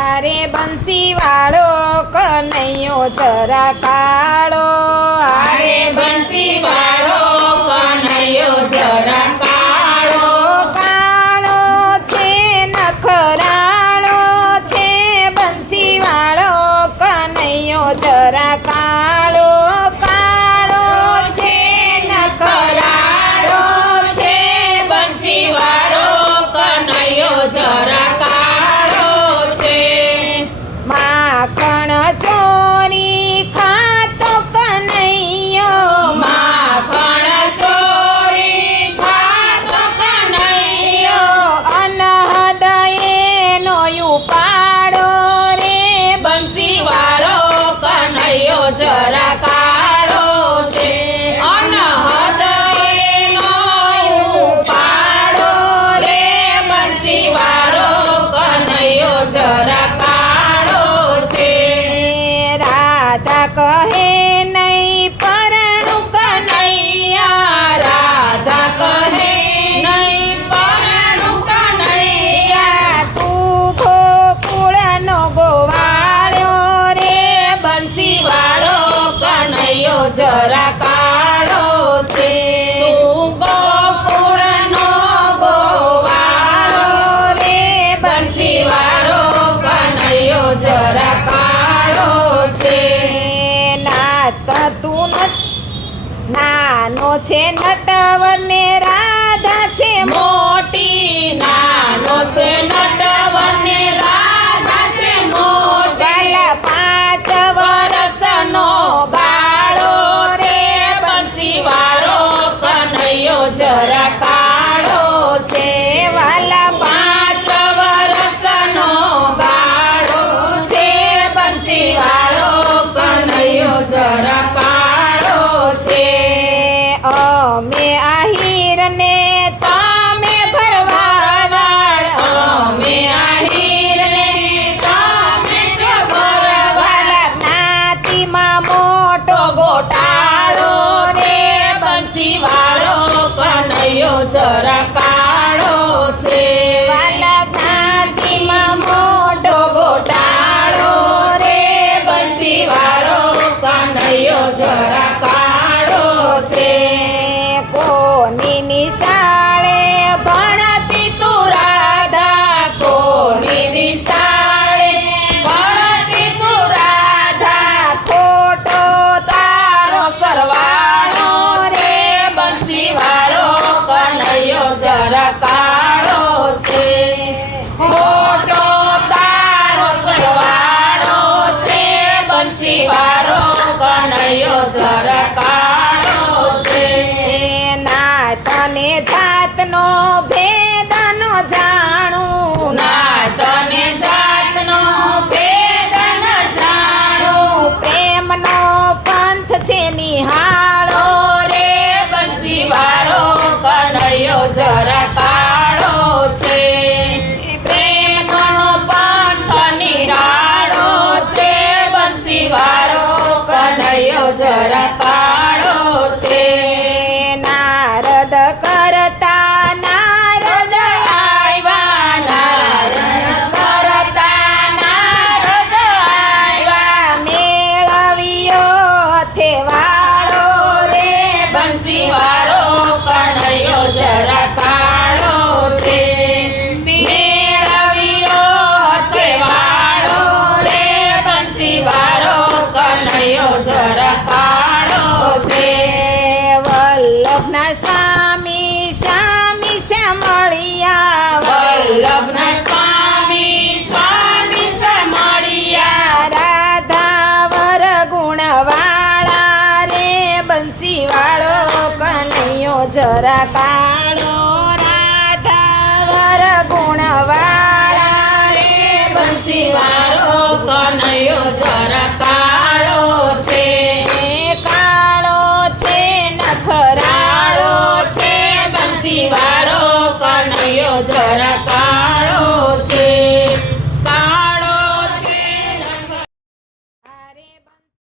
અરે બંસી વાળો કનૈયો જરા કાળો. અરે બંસી વાળો કનૈયો જરા કાળો. કાળો છે નખરાળો છે બંસી વાળો કનૈયો જરા કાળો. કાળો છે નખરાળો છે બંસી વાળો કનૈયો જરા કાળો છે. માખણ ચોરી ખાતો કનૈયો. માખણ ચોરી ખાતો કનૈયો. અનહદ એનો ઉપાડો રે બંસી વાળો કનૈયો જરા કાળો છે. અનહદ એનો ઉપાડો રે બંસી વાળો કનૈયો જરા કાળો છે. રાધા કહે નહીં પરણું કનૈયા. રાધા કહે નહીં પરણું કનૈયા. તું ગોકુળનો ગોવાળ્યો રે બંસી વાળો કનૈયો જરા કાળો છે. તું ગોકુળનો ગોવાળો રે બંસી વાળો કનૈયો જરા કાળો છે. નાત તું નાનો છે નટવર ને રાધા છે મોટી. નાનો છે નટવર ને રાધા છે મોટી. વાલા 5 વરસનો ગાળો છે બંસી વાળો કનૈયો જરા કાળો છે. વાલા 5 વરસનો ગાળો છે બંસી વાળો કનૈયો જરા કાળો છે. અમે આહીર ને તમે ભરવાડ. અમે આહીર ને તમે છો ભરવાડ. વાલા જ્ઞાતિમાં મોટો ગોટાળો છે બંસી વાળો કનૈયો જરા કાળો છે. વાલા જ્ઞાતિમાં મોટો ગોટાળો છે બંસી વાળો કનૈયો જરા કાળો છે. કોની નિશાળે ભણતી તું રાધા. કોની નિશાળે ભણતી તું રાધા. ખોટો તારો સરવાળો છે બંસી વાળો કનૈયો જરા કાળો છે. મોટો તારો સરવાળો છે બંસી વાળો કનૈયો જરા કાળો છે. ના તને જાતનો ભેદ ન જાણું. ના તને જાતનો ભેદ ન જાણું. પ્રેમનો પંથ છે નિહાળો રે બંસી વાળો કનૈયો જરા કાળો છે. પ્રેમનો પંથ નિરાળો છે બંસી વાળો કનૈયો જરા કાળો છે. નારદ કરતા નારદ આવ્યા નારદ કરતા નારદ આવ્યા. મેળવ્યો હથે વાળો રે બંસી વાળો કનૈયો જરા કાળો છે. મેળવ્યો હથે વાળો રે બંસી વાળો કનૈયો જરા કાળો છે. વલ્લભના સ્વામી શ્યામી શ્યામળિયા. વલ્લભના સ્વામી સ્વામી સમળિયા. રાધા વર ગુણવાળા રે બંસી વાળો કનૈયો જરા કાળો. રાધા વર ગુણવાળા બંસી વાળો કનૈયો જરા કાળો